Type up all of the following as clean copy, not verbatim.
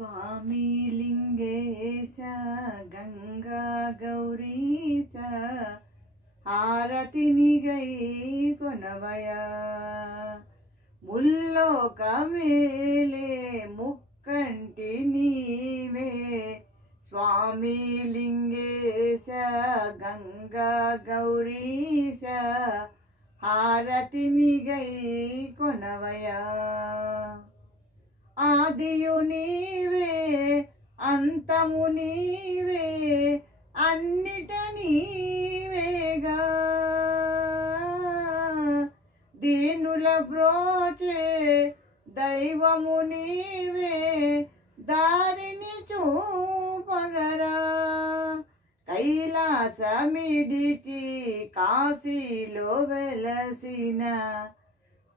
स्वामी लिंगेश गंगा गौरीश हारतिनिगै कोनवया मुल्लोक मेले मुक्कंटि नीवे स्वामी लिंगेश गंगा गौरीश हारतिनिगै कोनवया आदियु नीवे अंतमु नीवे अन्निट नीवेगा दीनुल ब्रोचे दैवमु नीवे दारिनि चूपगरा कैलासमिडिचि काशीलो वेलसिन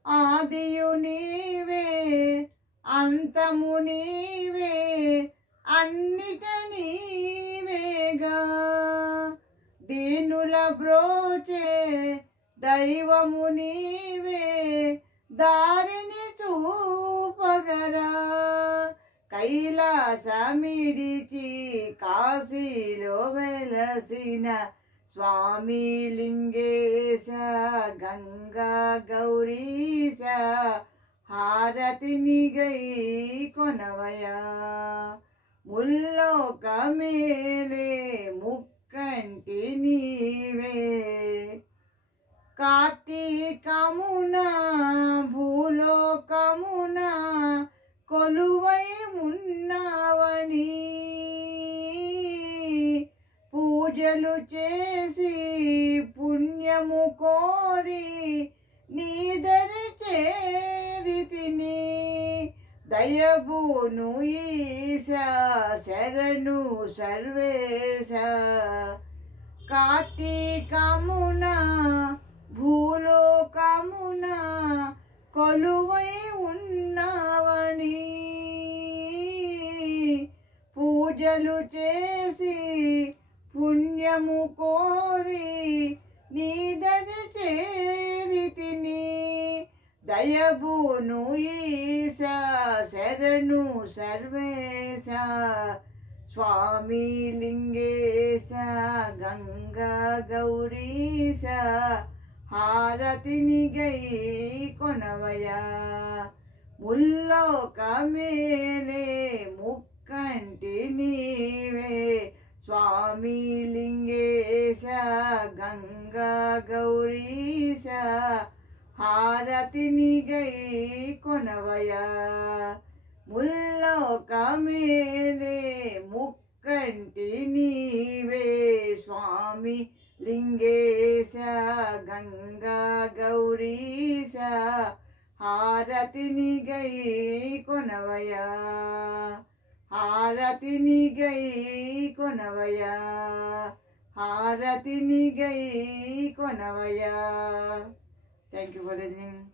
आदियु नीवे अंतमु नीवे अन्निट नीवेगा दीनुल ब्रोचे दैवमु नीवे दारिनि चूपगरा कैलासमिडिचि काशीलो वेलसिन स्वामी लिंगेश गंगा गौरीश हारतिनिगै कोनवया मुल्लोक मेले मुक्कंटि नीवे कार्तीकमुन भूलोकमुन कोलुवै उन्नावनि पूजलु चेसी पुण्यमु कोरी नीदरि चेरितिनि दयबूनु ईशा शरणु सर्वेश कार्तीकमुन भूलोकमुन कोलुवै उन्नावनि पूजलु चेसी पुण्यमु कोरी नीदरि चेरितिनि दयबूनु ईशा शरणु सर्वेश स्वामी लिंगेश गंगा गौरीश हारतिनिगै कोनवया मुल्लोक मेले मुक्कंटि नीवे स्वामी लिंगेश गंगा गौरीश हारतिनिगै कोनवया मुल्लोक मेले मुक्कंटि नीवे स्वामी लिंगेश Ganga Gourish हारतिनिगै कोनवया हारतिनिगै कोनवया हारतिनिगै कोनवया। Thank you for listening.